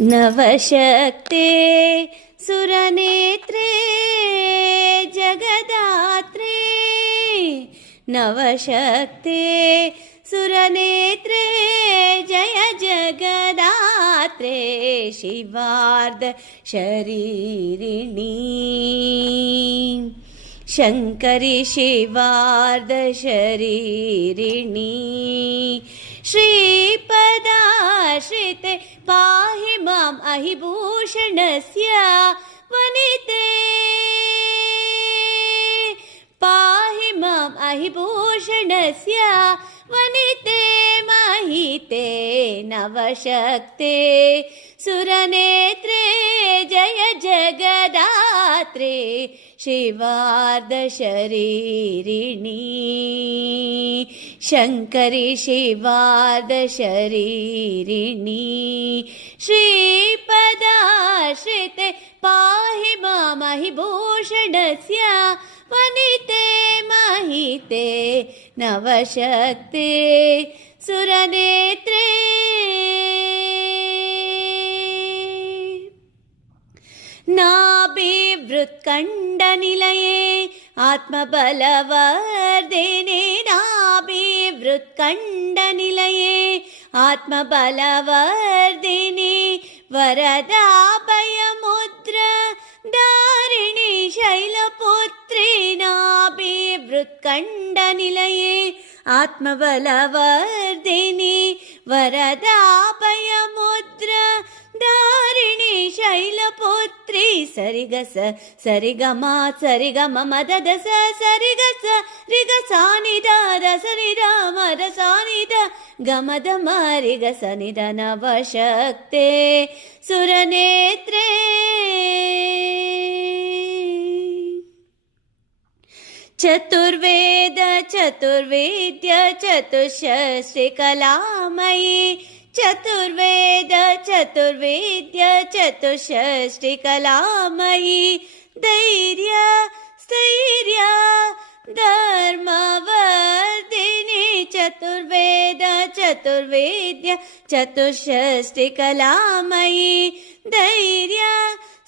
नवशक्ते सुरनेत्रे जगदात्रे नवशक्ते सुरनेत्रे जय जगदात्रे शिवार्ध शरीरिणी शङ्करि शिवार्ध शरीरिणी श्रीपदाश्रिते पाहि माम् अहिभूषणस्य वनिते पाहि माम् अहिभूषणस्य वनिते महिते नवशक्ते सुरनेत्रे जय जगदात्रे शिवार्ध शरीरिणी शङ्करि शिवार्ध शरीरिणी श्रीपदाश्रिते पाहि माम् अहिभूषणस्य वनिते महिते नवशक्ते सुरनेत्रे नाभिवृत्कण्डनिलये आत्मबलवर्धिने नाभिवृत्कण्डनिलये आत्मबलवर्धिने वरदाभयमुद्र धारिणि शैलपुत्री नाभिवृत्कण्डनिलये आत्मबलवर्धिनि वरदाभयमुद्र धारिणि शैलपुत्री सरिगस सरिगमा सरिगम मददस सरिगस रिगसानिद रसनिद मदसानिद गमद मरिगस निद नवशक्ते सुरनेत्रे चतुर्वेद चतुर्वेद्य चतुष्षष्टिकलामयी चतुर्वेद चतुर्वेद्य चतुष्षष्टिकलामयी धैर्य स्थैर्य धर्मवर्धिनी चतुर्वेद चतुर्वेद्य चतुष्षष्टिकलामयी धैर्य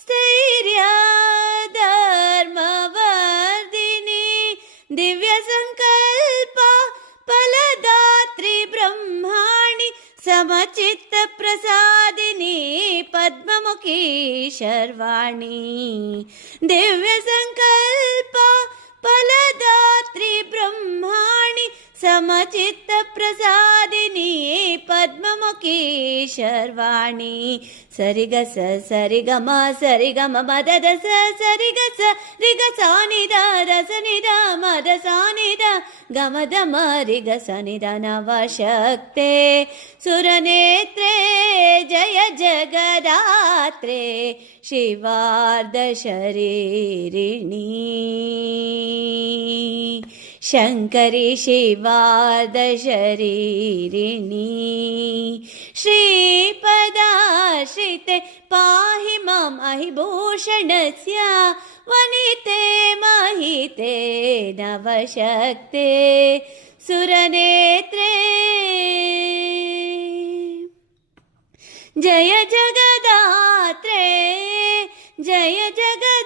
स्थैर्य धर्मवर्धिनी दिव्य संकल्प फलदात्री ब्रह्माणि समचित्त प्रसादिनी पद्ममुखी शर्वाणी दिव्य संकल्प फलदात्री ब्रह्माणि समचित्त प्रसादिनी पद्ममुखी शर्वाणी सरिगस सरिगम सरिगम मददस सरिगस रिगसानिद रसनिद मदसानिद गमद मरिगसनिद नवशक्ते सुरनेत्रे जय जगदात्रे शिवार्ध शरीरिणी शङ्करि शिवार्ध शरीरिणी श्रीपदाश्रिते पाहि माम् अहिभूषणस्य वनिते महिते नवशक्ते सुरनेत्रे जय जगदात्रे जय जगदात्रे